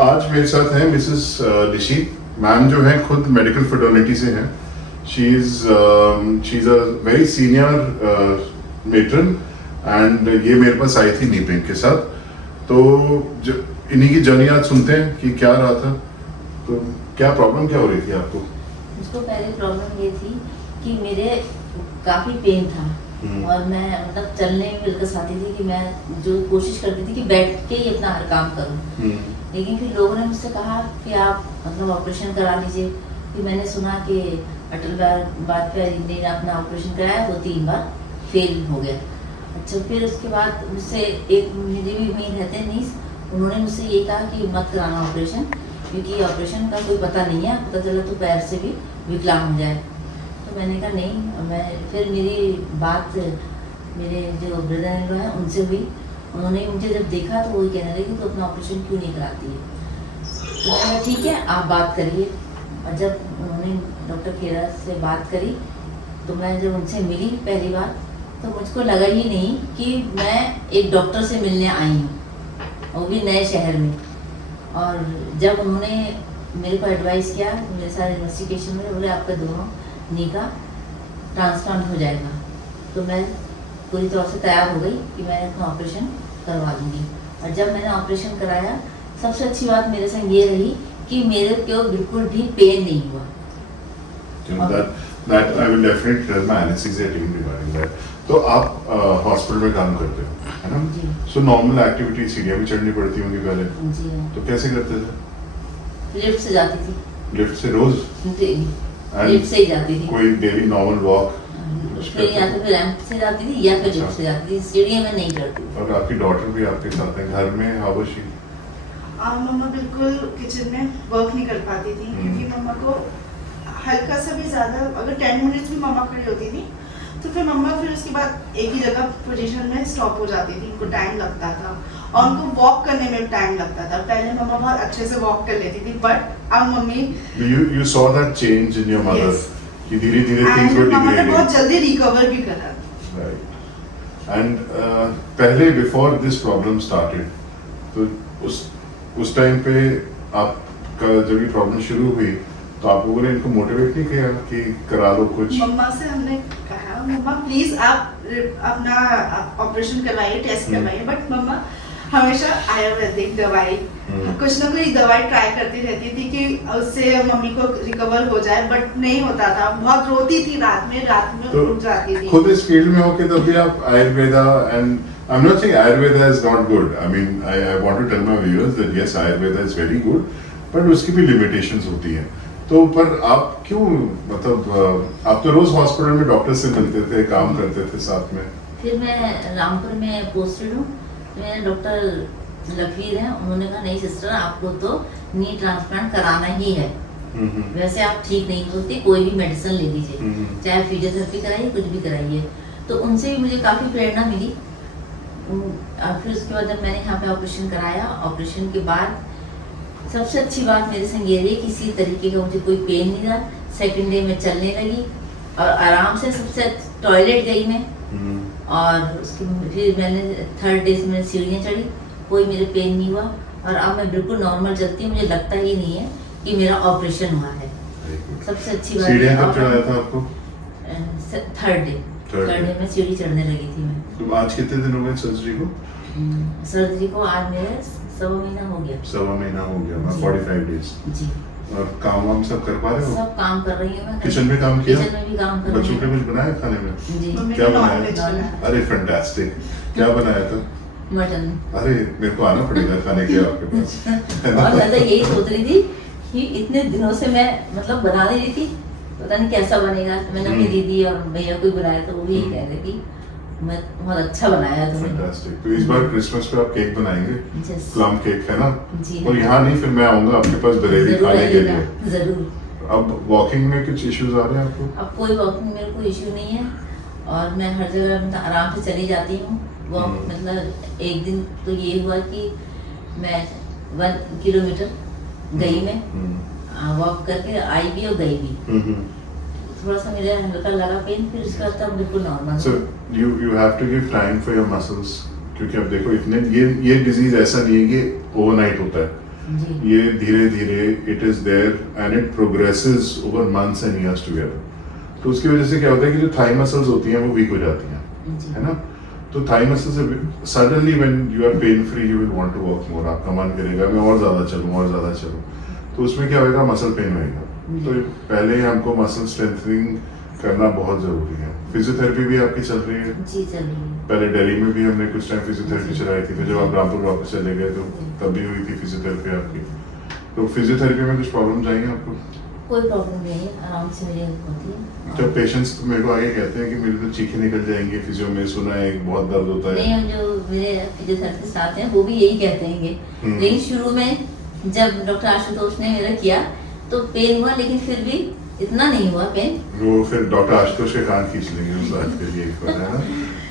आज मेरे साथ हैं मिसेस निशी मैम, जो है खुद मेडिकल फ्रेटर्निटी से हैं। She is a very senior matron and ये मेरे पास आई थी नी पेन के साथ। तो इन्हीं की जर्नी आज सुनते हैं कि क्या रहा था। तो क्या प्रॉब्लम क्या हो रही थी आपको? मुझको पहले प्रॉब्लम ये थी कि मेरे काफ़ी पेन था और मैं मतलब चलने में बिल्कुल आती थी कि मैं जो कोशिश करती थी कि बैठ के ही अपना हर काम करूं। लेकिन फिर लोगों ने मुझसे कहा कि आप मतलब ऑपरेशन करा लीजिए। कि मैंने सुना कि अटल वाजपेयी जी ने अपना ऑपरेशन कराया, वो 3 बार फेल हो गया। अच्छा, फिर उसके बाद मुझसे एक मुझे भी उम्मीद रहते नहीं, उन्होंने मुझसे ये कहा कि मत कराना ऑपरेशन, क्योंकि ऑपरेशन का कोई पता नहीं है, पता चला तो पैर से भी विकलांग हो जाए। तो मैंने कहा नहीं। मैं फिर मेरी बात मेरे जो ब्रदर इन लॉ हैं उनसे हुई। उन्होंने मुझे जब देखा तो वही कहने लगे कि तो अपना ऑपरेशन क्यों नहीं कराती है। तो मैंने कहा ठीक है, आप बात करिए। और जब उन्होंने डॉक्टर खेरा से बात करी तो मैं जब उनसे मिली पहली बार तो मुझको लगा ही नहीं कि मैं एक डॉक्टर से मिलने आई हूँ, वो भी नए शहर में। और जब उन्होंने मेरे को एडवाइस किया, मेरे सारे इन्वेस्टिगेशन में बोले आपका दोनों नी का ट्रांसप्लांट हो जाएगा, तो मैं पूरी तरह से तैयार हो गई कि मैं अपना ऑपरेशन करवा दूँगी। और जब मैंने ऑपरेशन कराया, सबसे अच्छी बात मेरे संग ये रही कि मेरे को बिल्कुल भी पेन नहीं हुआ। That I will definitely tell my anesthesia team regarding that. तो आप हॉस्पिटल में काम करते हो, है ना? जी। So normal activity सीढ़ियाँ भी चढ़नी पड़ती होंगी पहले। जी हाँ। तो कैसे करते थे? लिफ्ट से जाती थी। लिफ्ट से रोज? लिफ्ट से ही जाती थी। कोई डेली नॉर्मल वॉक? फिर या तो फिर रैंप से जाती थी या फिर लिफ्ट से जाती थी, सीढ़ियाँ में नहीं चढ़ती। और आपकी डॉटर भी आपके साथ है घर में, हाउ वाज शी? मम्मा बिल्कुल किचन में वर्क नहीं कर पाती थी, क्योंकि मम्मा को हल्का सा भी ज़्यादा अगर 10 मिनट्स भी मम्मा खड़ी होती थी तो फिर मम्मा फिर उसके बाद एक ही जगह पोजीशन में स्टॉप हो जाती थी। उनको टाइम लगता था और उनको वॉक करने में टाइम लगता था। पहले मम्मा बहुत अच्छे से वॉक कर लेती थी, बट अब mummy you saw that change in your mother? Yes. कि धीरे-धीरे things were मम्मा ने degrading. बहुत जल्दी रिकवर भी करा। Right. And पहले before this problem started, तो उस टाइम पे आपका जब ये प्रॉब्लम शुरू हुई तो आप लोगों ने इनको मोटिवेट नहीं किया कि करा लो कुछ? मम्मा से हमने कहा मम्मा प्लीज आप अपना ऑपरेशन करवाइए, टेस्ट करवाइए, बट मम्मा हमेशा आयुर्वेदिक दवाई कुछ ना कुछ दवाई ट्राई करती रहती थी कि उससे मम्मी को रिकवर हो जाए, बट नहीं होता था। बहुत रोती थी रात में तो उठ जाती थी। खुद इस फील्ड में होके तब भी आप Ayurveda, and I'm not saying Ayurveda is not good. I mean, I want to tell my viewers that yes, Ayurveda is very good, but उसकी भी limitations होती हैं। तो पर आप क्यों, मतलब आप तो रोज हॉस्पिटल में डॉक्टर से मिलते थे, काम करते थे साथ में। फिर मैं रामपुर में पोस्टेड हूँ, मेरे डॉक्टर लखवीर हैं, उन्होंने कहा नहीं सिस्टर, आपको तो नी ट्रांसप्लांट कराना ही है। वैसे आप ठीक नहीं होते, कोई भी मेडिसिन ले लीजिए, चाहे फिजियोथेरेपी कराइए, कुछ भी कराइए। तो उनसे भी मुझे काफ़ी प्रेरणा मिली। फिर उसके बाद जब मैंने यहाँ पे ऑपरेशन कराया, ऑपरेशन के बाद सबसे अच्छी बात मेरे संग ये रही, किसी तरीके का मुझे कोई पेन नहीं रहा। सेकंड डे में चलने लगी और आराम से सबसे टॉयलेट गई मैं, और उसके फिर मैंने थर्ड डे में सीढ़ियाँ चढ़ी, कोई मेरे पेन नहीं हुआ और अब मैं बिल्कुल नॉर्मल चलती हूँ। मुझे लगता ही नहीं है कि मेरा ऑपरेशन हुआ है। सबसे अच्छी बात सीढ़ियाँ कब चढ़ाया था आपको? थर्ड डे में सीढ़ी चढ़ने लगी थी मैं। तो आज कितने दिन हो गए सर्जरी को? सर्जरी को आज मेरे 1.25 महीना हो गया। 1.25 महीना हो गया, 45 डेज। जी। और काम वाम सब कर पा रहे हो? सब काम कर रही हूँ मैं। किचन में काम किया? किचन में भी काम कर रही बच्चों हूँ। के कुछ बनाया खाने में? जी। क्या नॉनवेज बनाया? अरे फैंटास्टिक, क्या बनाया था? मटन। अरे मेरे को आना पड़ेगा खाने के आपके पास। और मैं तो यही सोच रही थी कि इतने दिनों से मैं मतलब बना रही थी, पता नहीं कैसा बनेगा। तो मैंने अपनी दीदी और भैया को बनाया तो वो भी यही कह रहे कि मैं बहुत अच्छा बनाया तुमने। फैंटास्टिक। तो इस बार क्रिसमस पे आप केक बनाएंगे? Yes. प्लम केक, है ना? जी। और यहाँ नहीं, फिर मैं आऊंगा आपके पास बरेली जरूर खाने के आइएगा, लिए। जरूर। अब वॉकिंग में कुछ इश्यूज आ रहे हैं आपको? अब कोई वॉकिंग मेरे को इश्यू नहीं है और मैं हर जगह मतलब आराम से चली जाती हूँ। वॉक मतलब एक दिन तो ये हुआ कि मैं 1 किलोमीटर गई मैं, वॉक करके आई भी और गई भी। थोड़ा सा मेरे हल्का लगा पेन, फिर उसके बाद तब बिल्कुल normal. So you have to give time for your muscles, क्योंकि अब देखो इतने ये डिजीज ऐसा नहीं है कि ओवरनाइट होता है। जी। ये धीरे धीरे it is there and it progresses over months and years together. तो उसकी वजह से क्या होता है कि जो थाई मसल्स होती हैं वो वीक हो जाती हैं, जी। है ना। तो thigh muscles suddenly when you are pain free you will want to walk more, आपका मन करेगा मैं और ज़्यादा चलूँ और ज़्यादा चलूँ। तो उसमें क्या होगा, मसल पेन होएगा। तो पहले हमको मसल स्ट्रेंथनिंग करना बहुत ज़रूरी है। फिजियोथेरेपी भी आपकी चल रही है? जी चल रही है। पहले दिल्ली में भी हमने कुछ टाइम फिजियोथेरेपी चलाई थी, फिर जब आप रामपुर वापस चले गए तो तब भी हुई थी फिजियोथेरेपी आपकी। तो फिजियोथेरेपी में कुछ प्रॉब्लम आएंगे आपको? कोई प्रॉब्लम नहीं है, आराम से मेरी हेल्प होती है। जब पेशेंट्स मेरे को आगे कहते हैं कि मेरी तो चीखें निकल जाएंगी, फिजियो में सुना है बहुत दर्द होता है। नहीं, हम जो मेरे फिजियोथेरेपिस्ट आते हैं वो भी यही कहते हैं। लेकिन शुरू में जब डॉक्टर आशुतोष ने मेरा किया तो पेन हुआ, लेकिन फिर भी इतना नहीं हुआ पेन। वो फिर डॉक्टर आशुतोष के कान खींच लेंगे उस बात के लिए, है ना।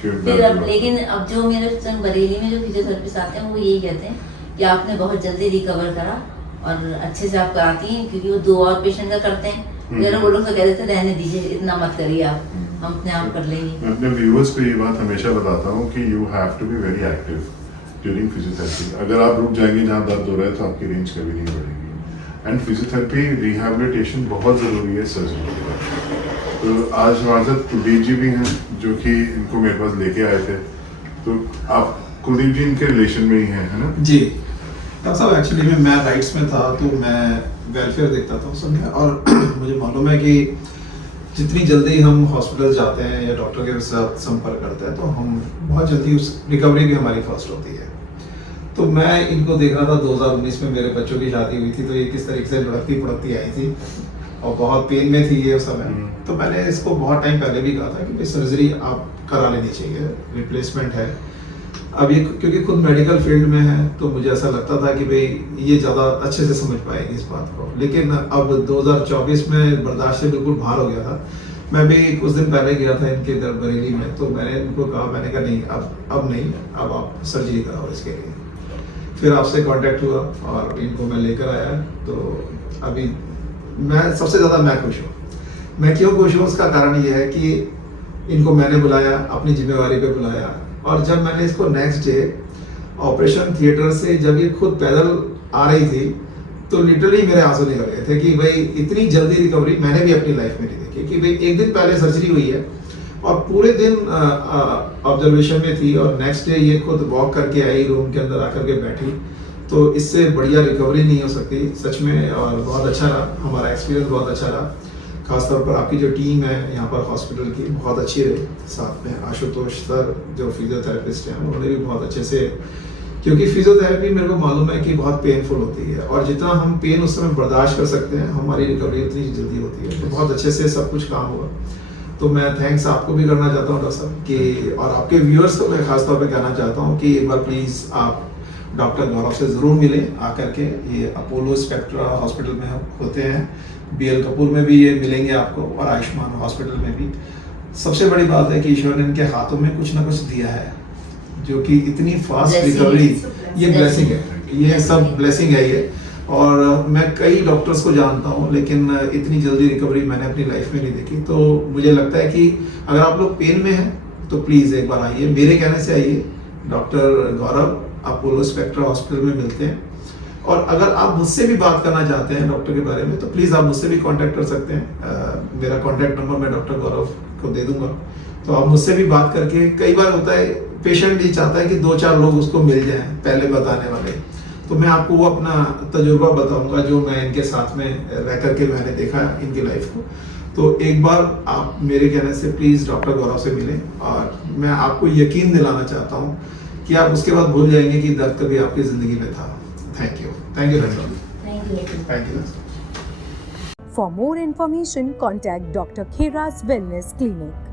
कि फिर दर्द अब हुआ। लेकिन अब जो मेरे संग बरेली में जो फिजियोथेरेपिस्ट आते हैं वो यही कहते हैं कि आपने बहुत जल्दी रिकवर करा और अच्छे से आप कराती हैं, क्योंकि वो 2 और पेशेंट का करते हैं। मेरा वो लोग तो कह देते रहने दीजिए, इतना मत करिए आप, हम अपने आप कर लेंगे। मैं अपने व्यूअर्स को ये बात हमेशा बताता हूँ कि you have to be very active during physiotherapy. अगर आप रुक जाएंगे जहाँ दर्द हो रहा है तो आपकी रेंज कभी नहीं बढ़ेगी। एंड फिजियोथेरेपी रिहैबिलिटेशन बहुत ज़रूरी है सर्जरी के बाद। तो आज हमारे साथ कुलदीप जी भी हैं जो कि इनको मेरे पास लेके आए थे। तो आप कुलदीप जी इनके रिलेशन में ही हैं, है ना? जी डॉक्टर साहब, एक्चुअली में मैं राइट्स में था तो मैं वेलफेयर देखता था उस समय, और मुझे मालूम है कि जितनी जल्दी हम हॉस्पिटल जाते हैं या डॉक्टर के साथ संपर्क करते हैं तो हम बहुत जल्दी उस रिकवरी भी हमारी फर्स्ट होती है। तो मैं इनको देख रहा था 2019 में मेरे बच्चों की शादी हुई थी, तो ये किस तरीके से लुढ़कती पुढ़कती आई थी और बहुत पेन में थी ये उस समय। तो मैंने इसको बहुत टाइम पहले भी कहा था कि भाई सर्जरी आप करा लेनी चाहिए, रिप्लेसमेंट है। अब ये क्योंकि खुद मेडिकल फील्ड में है तो मुझे ऐसा लगता था कि भाई ये ज़्यादा अच्छे से समझ पाएगी इस बात को। लेकिन अब 2024 में बर्दाश्त से बिल्कुल बाहर हो गया था। मैं भी कुछ दिन पहले गया था इनके इधर बरेली में, तो मैंने इनको कहा, मैंने कहा नहीं अब नहीं, अब आप सर्जरी कराओ इसके लिए। फिर आपसे कांटेक्ट हुआ और इनको मैं लेकर आया। तो अभी मैं सबसे ज़्यादा मैं खुश हूँ। मैं क्यों खुश हूँ उसका कारण ये है कि इनको मैंने बुलाया, अपनी जिम्मेवारी पे बुलाया, और जब मैंने इसको नेक्स्ट डे ऑपरेशन थिएटर से जब ये खुद पैदल आ रही थी तो लिटरली मेरे आंसू निकल गए थे कि भाई इतनी जल्दी रिकवरी मैंने भी अपनी लाइफ में नहीं देखी। कि भाई एक दिन पहले सर्जरी हुई है और पूरे दिन ऑब्जर्वेशन में थी और नेक्स्ट डे ये खुद वॉक करके आई, रूम के अंदर आकर के बैठी। तो इससे बढ़िया रिकवरी नहीं हो सकती सच में, और बहुत अच्छा रहा, हमारा एक्सपीरियंस बहुत अच्छा रहा। खासतौर पर आपकी जो टीम है यहाँ पर हॉस्पिटल की बहुत अच्छी रही। साथ में आशुतोष सर जो फिजियोथेरेपिस्ट हैं उन्होंने भी बहुत अच्छे से, क्योंकि फिजियोथेरेपी मेरे को मालूम है कि बहुत पेनफुल होती है और जितना हम पेन उस समय बर्दाश्त कर सकते हैं हमारी रिकवरी उतनी जल्दी होती है। तो बहुत अच्छे से सब कुछ काम हुआ। तो मैं थैंक्स आपको भी करना चाहता हूँ डॉक्टर साहब कि, और आपके व्यूअर्स को मैं खासतौर पर कहना चाहता हूँ कि एक बार प्लीज़ आप डॉक्टर गौरव से ज़रूर मिलें आकर के। ये अपोलो स्पेक्ट्रा हॉस्पिटल में होते हैं, BL कपूर में भी ये मिलेंगे आपको, और आयुष्मान हॉस्पिटल में भी। सबसे बड़ी बात है कि ईश्वर ने इनके हाथों में कुछ ना कुछ दिया है जो कि इतनी फास्ट रिकवरी, ये ब्लेसिंग है, ये सब ब्लेसिंग है ये। और मैं कई डॉक्टर्स को जानता हूँ लेकिन इतनी जल्दी रिकवरी मैंने अपनी लाइफ में नहीं देखी। तो मुझे लगता है कि अगर आप लोग पेन में हैं तो प्लीज़ एक बार आइए, मेरे कहने से आइए। डॉक्टर गौरव अपोलो स्पेक्ट्रा हॉस्पिटल में मिलते हैं। और अगर आप मुझसे भी बात करना चाहते हैं डॉक्टर के बारे में तो प्लीज़ आप मुझसे भी कांटेक्ट कर सकते हैं। मेरा कांटेक्ट नंबर मैं डॉक्टर गौरव को दे दूंगा, तो आप मुझसे भी बात करके, कई बार होता है पेशेंट ये चाहता है कि 2-4 लोग उसको मिल जाएं पहले बताने वाले, तो मैं आपको वो अपना तजुर्बा बताऊंगा जो मैं इनके साथ में रह करके मैंने देखा इनकी लाइफ को। तो एक बार आप मेरे कहने से प्लीज़ डॉक्टर गौरव से मिलें, और मैं आपको यकीन दिलाना चाहता हूँ कि आप उसके बाद भूल जाएंगे कि दर्द कभी आपकी ज़िंदगी में था। Thank you doctor. Thank you. For more information, contact Dr. Khera's Wellness Clinic.